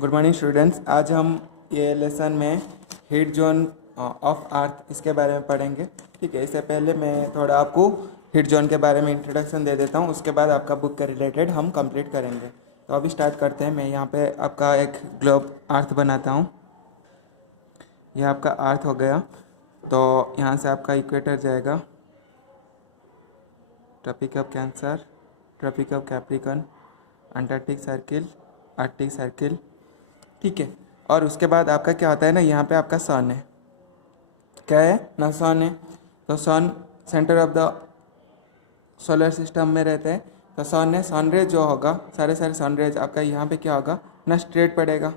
Good morning students. आज हम ये लेसन में हीट जोन ऑफ अर्थ इसके बारे में पढ़ेंगे। ठीक है, इससे पहले मैं थोड़ा आपको हीट जोन के बारे में इंट्रोडक्शन दे देता हूँ, उसके बाद आपका बुक के रिलेटेड हम कंप्लीट करेंगे। तो अभी स्टार्ट करते हैं। मैं यहाँ पे आपका एक ग्लोब अर्थ बनाता हूँ। यह आपका अर्थ हो गया। तो यहाँ से आपका इक्वेटर जाएगा, Tropic of Cancer, Tropic of Capricorn, Antarctic Circle, Arctic Circle. ठीक है, और उसके बाद आपका क्या होता है ना, यहाँ पे आपका सन है। क्या है ना, सन है। तो sun centre of the solar system में रहते हैं। तो सन है, सनरेज जो होगा, सारे सनरेज आपका यहाँ पे क्या होगा ना, स्ट्रेट पड़ेगा।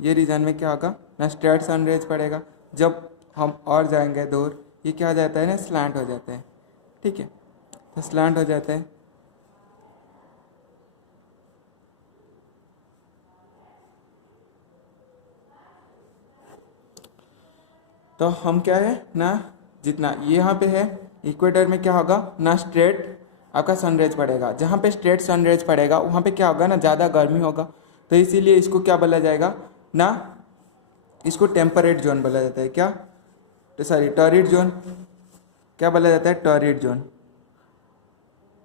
ये रीजन में क्या होगा ना, स्ट्रेट सनरेज पड़ेगा। जब हम और जाएंगे दूर, ये क्या हो जाता है ना, स्लैंट हो जाते हैं। ठीक है, तो स्लैंट हो जाते हैं। तो हम क्या है ना, जितना ये यहाँ पे है इक्वेटर में क्या होगा ना, स्ट्रेट आपका सनरेज पड़ेगा। जहाँ पे स्ट्रेट सनरेज पड़ेगा वहाँ पे क्या होगा ना, ज़्यादा गर्मी होगा। तो इसीलिए इसको क्या बोला जाएगा ना, इसको टेम्परेट जोन बोला जाता है। क्या, तो सॉरी, टॉरिड जोन। क्या बोला जाता है, टॉरिड जोन,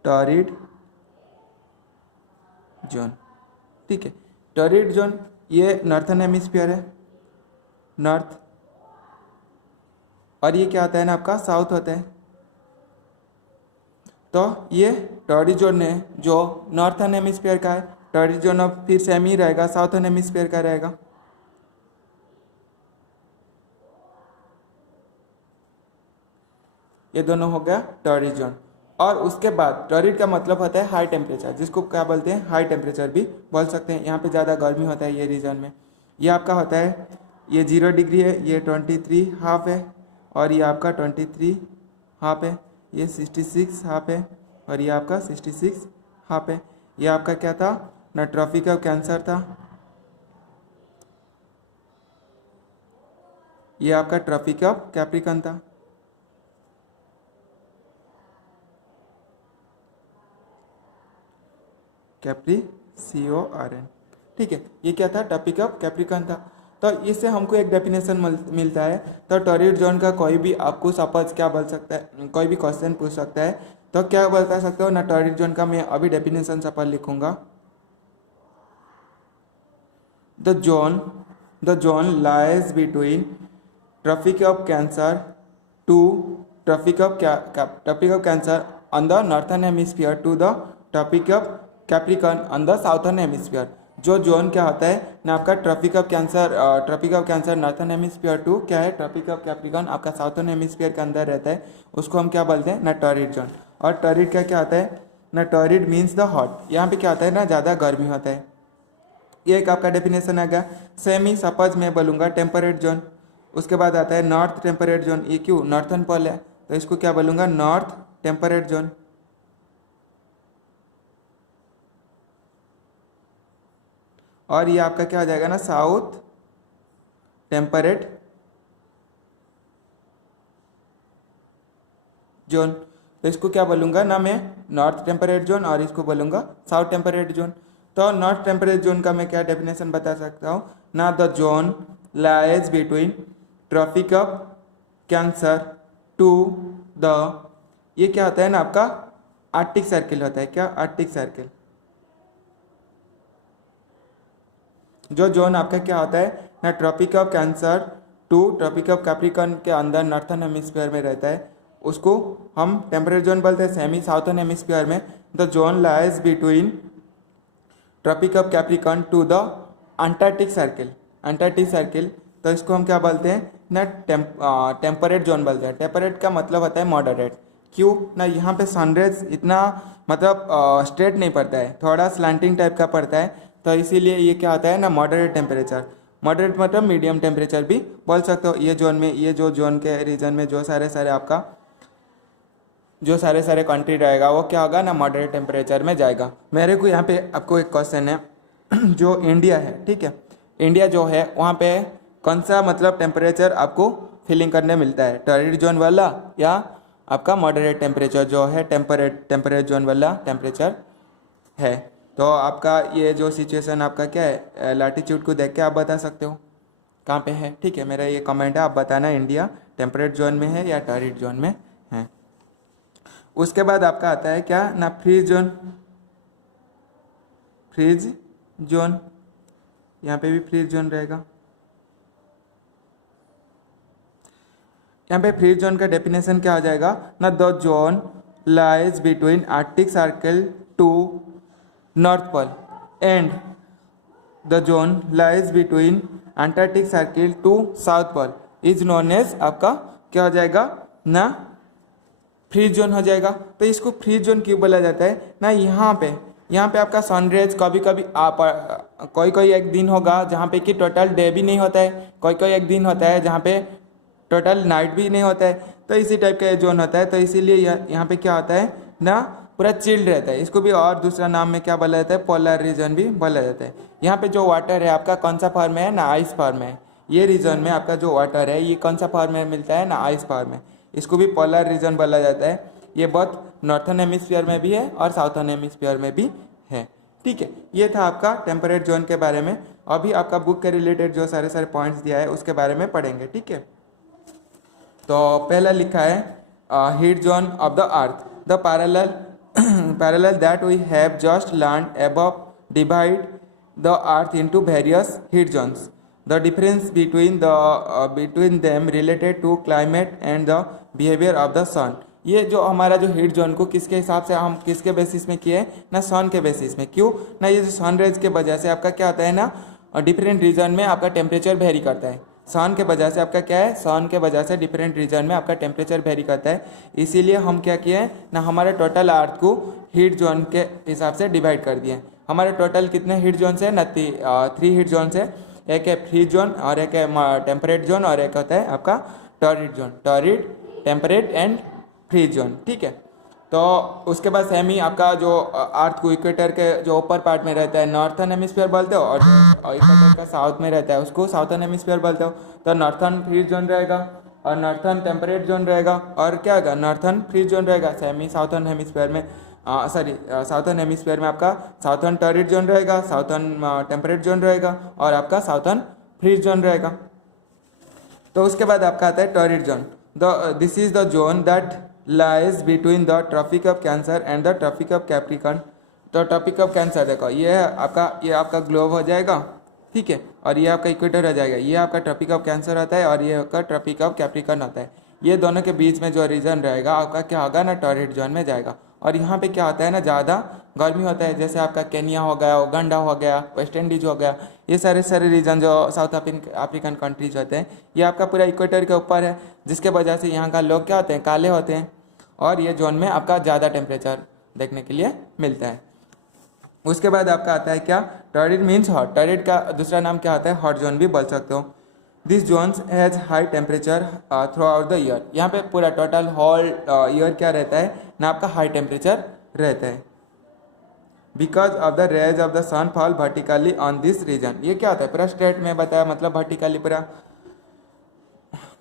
टॉरिड जोन। ठीक है, टॉरिड जोन ये नॉर्थन हेमिस्फीयर है, नॉर्थ, और ये क्या होता है ना, आपका साउथ होता है। तो ये टॉरिड जोन है जो नॉर्थन हेमिस्फीयर का है। टॉरिड जोन अब फिर सेम ही रहेगा, साउथर्न हेमिस्फीयर का रहेगा। ये दोनों हो गया टॉरिड जोन। और उसके बाद टॉरिड का मतलब होता है हाई टेम्परेचर, जिसको क्या बोलते हैं, हाई टेम्परेचर भी बोल सकते हैं। यहाँ पे ज़्यादा गर्मी होता है ये रीजन में। ये आपका होता है, ये 0 डिग्री है, ये 23 हाफ है, और ये आपका 23 हाफ है, ये 66 हाफ है, और ये आपका 66 हाफ है। ये आपका क्या था ना, ट्रॉपिक ऑफ कैंसर था। ये आपका ट्रॉपिक ऑफ कैप्रिकॉर्न था। कैप्रिसिओआरएन। ठीक है, ये क्या था, टॉपिक ऑफ कैप्रिकॉर्न था। तो इससे हमको एक डेफिनेशन मिलता है। तो टॉरिड जोन का कोई भी आपको सपोज क्या बोल सकता है, कोई भी क्वेश्चन पूछ सकता है, तो क्या बता सकते हो ना, टॉरिड जोन का मैं अभी डेफिनेशन सपोज लिखूंगा। The zone lies between Tropic of Cancer to Tropic of Cancer on the northern hemisphere to the Tropic of Capricorn on the southern hemisphere. जो जोन क्या होता है ना, आपका Tropic of Cancer northern hemisphere to क्या है, Tropic of Capricorn आपका southern hemisphere के अंदर रहता है, उसको हम क्या बोलते हैं ना, टॉरिड जोन। और टॉरिड का क्या होता है ना, टॉरिड मीन्स द हॉट। यहाँ पे क्या होता है ना, ज़्यादा गर्मी होता है। ये एक आपका डेफिनेशन आ गया। सेम ही सपोज मैं बोलूँगा टेम्परेट जोन। उसके बाद आता है नॉर्थ टेम्परेट जोन। ये क्यों, नॉर्थन पोल है, तो इसको क्या बोलूँगा, नॉर्थ टेम्परेट जोन। और ये आपका क्या हो जाएगा ना, साउथ टेम्परेट जोन। तो इसको क्या बोलूँगा ना मैं, नॉर्थ टेम्परेट जोन, और इसको बोलूँगा साउथ टेम्परेट जोन। तो नॉर्थ टेम्परेट जोन का मैं क्या डेफिनेशन बता सकता हूँ ना, the zone lies between Tropic of Cancer to the, ये क्या होता है ना, आपका आर्कटिक सर्किल होता है। क्या, आर्कटिक सर्किल। जो जोन आपका क्या होता है ना, Tropic of Cancer to Tropic of Capricorn के अंदर नॉर्थन हेमिस्फीयर में रहता है, उसको हम टेम्परेट जोन बोलते हैं। सेमी साउथर्न हेमिस्फीयर में the zone lies between Tropic of Capricorn to the Antarctic Circle, Antarctic Circle. तो इसको हम क्या बोलते हैं ना, टेम्परेट जोन बोलते हैं। टेम्परेट का मतलब होता है मॉडरेट। क्यों ना, यहाँ पे सनरेज इतना मतलब स्ट्रेट नहीं पड़ता है, थोड़ा स्लैंटिंग टाइप का पड़ता है। तो इसीलिए ये क्या होता है ना, मॉडरेट टेम्परेचर। मॉडरेट मतलब मीडियम टेम्परेचर भी बोल सकते हो। ये जोन में, ये जो जोन के रीजन में जो सारे आपका जो सारे कंट्री रहेगा, वो क्या होगा ना, मॉडरेट टेम्परेचर में जाएगा। मेरे को यहाँ पे आपको एक क्वेश्चन है, जो इंडिया है, ठीक है, इंडिया जो है वहाँ पे कौन सा मतलब टेम्परेचर आपको फीलिंग करने मिलता है, टॉरिड जोन वाला या आपका मॉडरेट टेम्परेचर जो है, टेम्परेट जोन वाला टेम्परेचर है। तो आपका ये जो सिचुएशन आपका क्या है, लैटिट्यूड को देख के आप बता सकते हो कहाँ पे है। ठीक है, मेरा ये कमेंट है, आप बताना इंडिया टेम्परेट जोन में है या टॉरिड जोन में है। उसके बाद आपका आता है क्या ना, फ्रीज जोन। फ्रीज जोन, यहाँ पे भी फ्रीज जोन रहेगा। यहाँ पे फ्रीज जोन का डेफिनेशन क्या आ जाएगा ना, the zone lies between Arctic Circle to North Pole and the zone lies between Antarctic Circle to South Pole is known as आपका क्या हो जाएगा ना, फ्रीज जोन हो जाएगा। तो इसको फ्रीज जोन क्यों बोला जाता है ना, यहाँ पे आपका सनराइज कभी कभी कोई कोई एक दिन होगा जहाँ पे कि टोटल डे भी नहीं होता है, कोई कोई एक दिन होता है जहाँ पे टोटल नाइट भी नहीं होता है। तो इसी टाइप का जोन होता है। तो इसीलिए यहाँ पे क्या होता है ना, पूरा चिल्ड रहता है। इसको भी और दूसरा नाम में क्या बोला जाता है, पोलर रीजन भी बोला जाता है। यहाँ पे जो वाटर है आपका कौन सा फॉर्म में है ना, आइस फॉर्म में। ये रीजन में आपका जो वाटर है ये कौन सा फॉर्म में मिलता है ना, आइस फॉर्म में। इसको भी पोलर रीजन बोला जाता है। ये बहुत नॉर्थन हेमिस्फीयर में भी है और साउथर्न हेमिस्फीयर में भी है। ठीक है, ये था आपका टेम्परेट जोन के बारे में। अभी आपका बुक के रिलेटेड जो सारे सारे पॉइंट्स दिया है उसके बारे में पढ़ेंगे। ठीक है, तो पहला लिखा है heat zone of the earth, the parallel that we have just learned above divide the earth into various heat zones, the difference between them related to climate and the behaviour of the sun. ये जो हमारा जो heat zone को किसके हिसाब से हम किसके बेसिस में किए ना, सन के बेसिस में। क्यों ना, ये जो सनराइज के वजह से आपका क्या होता है ना, डिफरेंट रीजन में आपका टेम्परेचर वेरी करता है। सन के वजह से आपका क्या है, सन के वजह से डिफरेंट रीजन में आपका टेम्परेचर वेरी करता है। इसीलिए हम क्या किए ना, हमारे टोटल अर्थ को हीट जोन के हिसाब से डिवाइड कर दिए। हमारे टोटल कितने हीट जोन है ना, 3 हीट जोन है। एक है फ्रीज जोन और एक है टेम्परेट जोन और एक होता है आपका torrid zone. Torrid, temperate and frigid zone. ठीक है, तो उसके बाद सेमी आपका जो अर्थ को इक्वेटर के जो ऊपर पार्ट में रहता है नॉर्थन हेमिस्फीयर बोलते हो, और इक्वेटर का साउथ में रहता है उसको साउथर्न हेमिस्फीयर बोलते हो। तो नॉर्थन फ्रीज जोन रहेगा और नॉर्थन टेम्परेट जोन रहेगा, और क्या होगा नॉर्थन फ्रीज जोन रहेगा। सेमी साउथर्न हेमिस्फीयर में साउथर्न हेमिस्फीयर में आपका साउथर्न टॉरिड जोन रहेगा, साउथर्न टेम्परेट जोन रहेगा और आपका साउथर्न फ्रीज जोन रहेगा। तो उसके बाद आपका आता है torrid zone. This is the zone that lies between the Tropic of Cancer and the Tropic of Capricorn. तो ट्रॉपिक ऑफ कैंसर देखो, ये आपका ग्लोब हो जाएगा। ठीक है, और ये आपका इक्वेटर हो जाएगा। ये आपका ट्रॉपिक ऑफ कैंसर होता है और ये आपका ट्रॉपिक ऑफ कैप्रिकॉन होता है। ये दोनों के बीच में जो रीजन रहेगा आपका क्या होगा ना, टॉरिड जोन में जाएगा। और यहाँ पे क्या होता है ना, ज़्यादा गर्मी होता है। जैसे आपका केनिया हो गया, उगांडा हो गया, वेस्ट इंडीज हो गया, ये सारे रीजन जो साउथ अफ्रीकन कंट्रीज होते हैं ये आपका पूरा इक्वेटर के ऊपर है, जिसके वजह से यहाँ का लोग क्या होते हैं, काले होते हैं। और ये जोन में आपका ज़्यादा टेम्परेचर देखने के लिए मिलता है। उसके बाद आपका आता है क्या, टॉरिड मीन्स हॉट। टॉरिड का दूसरा नाम क्या होता है, हॉट जोन भी बोल सकते हो। This zones has high temperature through out the year. यहाँ पे पूरा टोटल होल ईयर क्या रहता है ना, आपका हाई टेम्परेचर रहता है। Because of the rays of the sun fall vertically on this region. ये क्या होता है, पूरा स्ट्रेट में बताया, मतलब वर्टिकली पूरा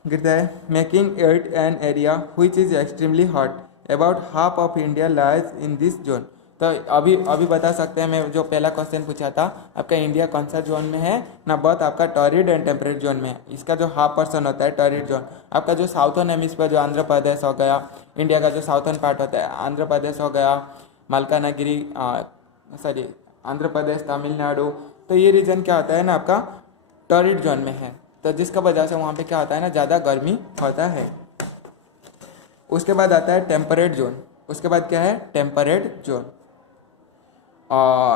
गिरता है, making it an area which is extremely hot. About half of India lies in this zone. तो अभी बता सकते हैं, मैं जो पहला क्वेश्चन पूछा था आपका इंडिया कौन सा जोन में है ना, बहुत आपका टॉरिड एंड टेम्परेट जोन में है। इसका जो ½ होता है टॉरिड जोन, आपका जो साउथर्न हेमिस्फीयर जो आंध्र प्रदेश हो गया, इंडिया का जो साउथर्न पार्ट होता है आंध्र प्रदेश हो गया, मलकानगिरी आंध्र प्रदेश, तमिलनाडु, तो ये रीजन क्या होता है ना आपका टॉरिड जोन में है। तो जिसका वजह से वहाँ पे क्या होता है ना, ज़्यादा गर्मी होता है। उसके बाद आता है टेम्परेट जोन। उसके बाद क्या है, temperate zone.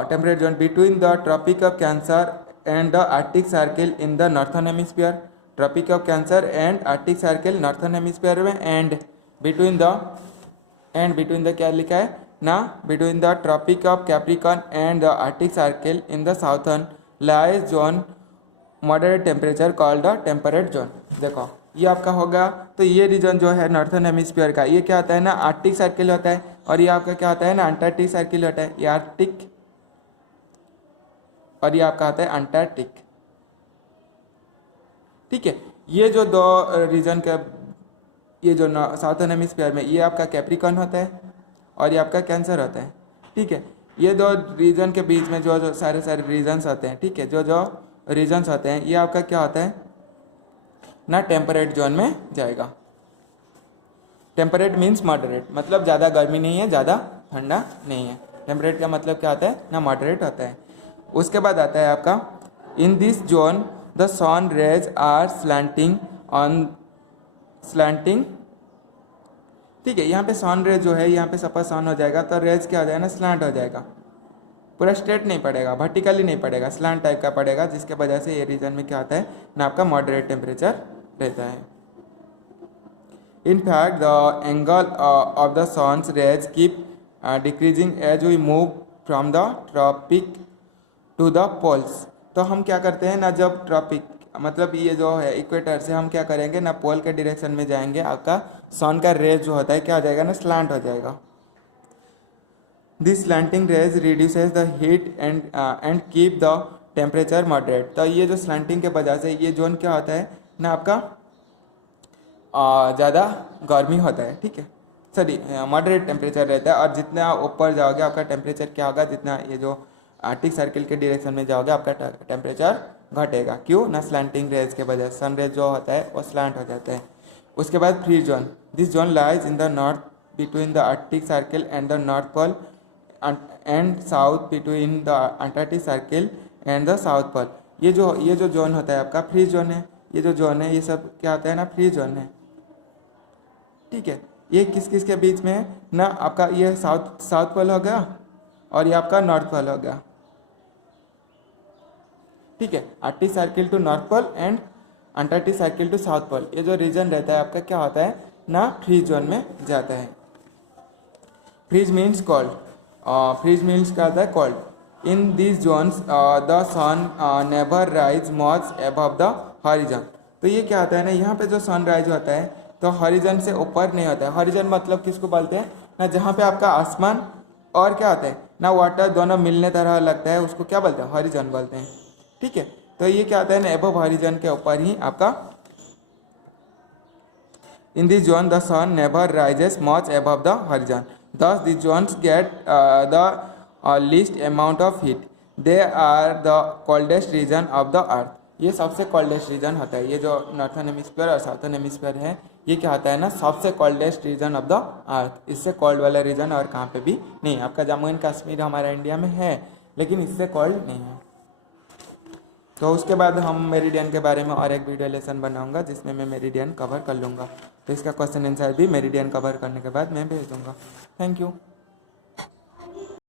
Temperate zone between the Tropic of Cancer and the Arctic Circle in the northern hemisphere. Tropic of Cancer and Arctic Circle northern hemisphere में, एंड बिटवीन द क्या लिखा है ना, between the Tropic of Capricorn and the Arctic Circle in the southern lies zone moderate temperature called the temperate zone. देखो ये आपका होगा, तो ये रीजन जो है नॉर्थन हेमिस्फीयर का, ये क्या होता है ना, आर्कटिक सर्किल होता है, और ये आपका क्या होता है ना, अंटार्कटिक सर्किल होता है। ये आर्कटिक और ये आपका आता है अंटार्कटिक। ठीक है, ये जो दो रीजन का, ये जो साउथर्न हेमिस्फीयर में ये आपका कैप्रिकॉन होता है और ये आपका कैंसर होता है। ठीक है, ये दो रीजन के बीच में जो जो सारे सारे रीजन्स होते हैं, ठीक है, जो जो रीजन्स होते हैं, ये आपका क्या होता है ना, टेम्परेट जोन में जाएगा। टेम्परेट मीन्स मॉडरेट, मतलब ज़्यादा गर्मी नहीं है, ज़्यादा ठंडा नहीं है। टेम्परेट का मतलब क्या होता है ना, मॉडरेट होता है। उसके बाद आता है आपका in this zone the sun rays are slanting on slanting, ठीक है। यहाँ पे सन रेज जो है, यहाँ पे सपोज सन हो जाएगा तो रेज क्या हो जाएगा ना, स्लैंट हो जाएगा, पूरा स्ट्रेट नहीं पड़ेगा, वर्टिकली नहीं पड़ेगा, स्लैंट टाइप का पड़ेगा, जिसके वजह से ये रीजन में क्या होता है ना, आपका मॉडरेट टेम्परेचर रहता है। In fact the angle of the sun's rays keep decreasing as we move from the tropic to the poles. तो हम क्या करते हैं ना, जब ट्रॉपिक मतलब ये जो है इक्वेटर से हम क्या करेंगे ना, पोल के डायरेक्शन में जाएंगे, आपका सन का रेज जो होता है क्या हो जाएगा ना, स्लैंट हो जाएगा। This slanting rays reduces the heat and keep the temperature moderate. तो ये जो स्लैंटिंग के वजह से ये जोन क्या होता है ना, आपका ज़्यादा गर्मी होता है, ठीक है, सॉरी मॉडरेट टेम्परेचर रहता है। और जितना ऊपर जाओगे आपका टेम्परेचर क्या होगा, जितना ये जो आर्टिक सर्किल के डायरेक्शन में जाओगे आपका टेम्परेचर घटेगा। क्यों ना, स्लैंटिंग रेज के वजह से सन रेज जो होता है वो स्लैंट हो जाता है। उसके बाद frigid zone, this zone lies in the north between the Arctic Circle and the North Pole and south between the Antarctic Circle and the South Pole. ये जो जोन होता है आपका फ्रीज जोन है। ये जो जोन है ये सब क्या होता है ना, फ्रीज जोन है, ठीक है। ये किस किस के बीच में है ना, आपका ये साउथ पोल हो गया और ये आपका नॉर्थ पोल हो गया, ठीक है। Arctic Circle to North Pole and Antarctic Circle to South Pole, ये जो रीजन रहता है आपका क्या होता है ना, फ्रीज जोन में जाता है। Frigid means cold, frigid means क्या होता है, cold. In this zones the sun never rise much above the horizon. तो ये क्या होता है ना, यहाँ पे जो सनराइज होता है तो हॉरिजन से ऊपर नहीं होता है। हॉरिजन मतलब किसको बोलते हैं ना, जहाँ पे आपका आसमान और क्या होता है ना, वाटर दोनों मिलने तरह लगता है, उसको क्या बोलते हैं, हॉरिजन बोलते हैं, ठीक है। तो ये क्या होता है ना, अबव हॉरिजन के ऊपर ही आपका in this zone the sun never rises much above the horizon, thus these zones get the least amount of heat, they are the coldest region of the earth। ये सबसे कोल्डेस्ट रीजन होता है। ये जो नॉर्थन हेमिस्फीयर और southern hemisphere है, ये क्या होता है ना, सबसे coldest region of the earth. इससे कोल्ड वाला रीजन और कहाँ पे भी नहीं। आपका जम्मू एंड कश्मीर हमारा इंडिया में है, लेकिन इससे कोल्ड नहीं है। तो उसके बाद हम मेरिडियन के बारे में और एक वीडियो लेसन बनाऊंगा, जिसमें मैं मेरिडियन कवर कर लूँगा। तो इसका क्वेश्चन आंसर भी मेरिडियन कवर करने के बाद मैं भेज दूँगा। Thank you.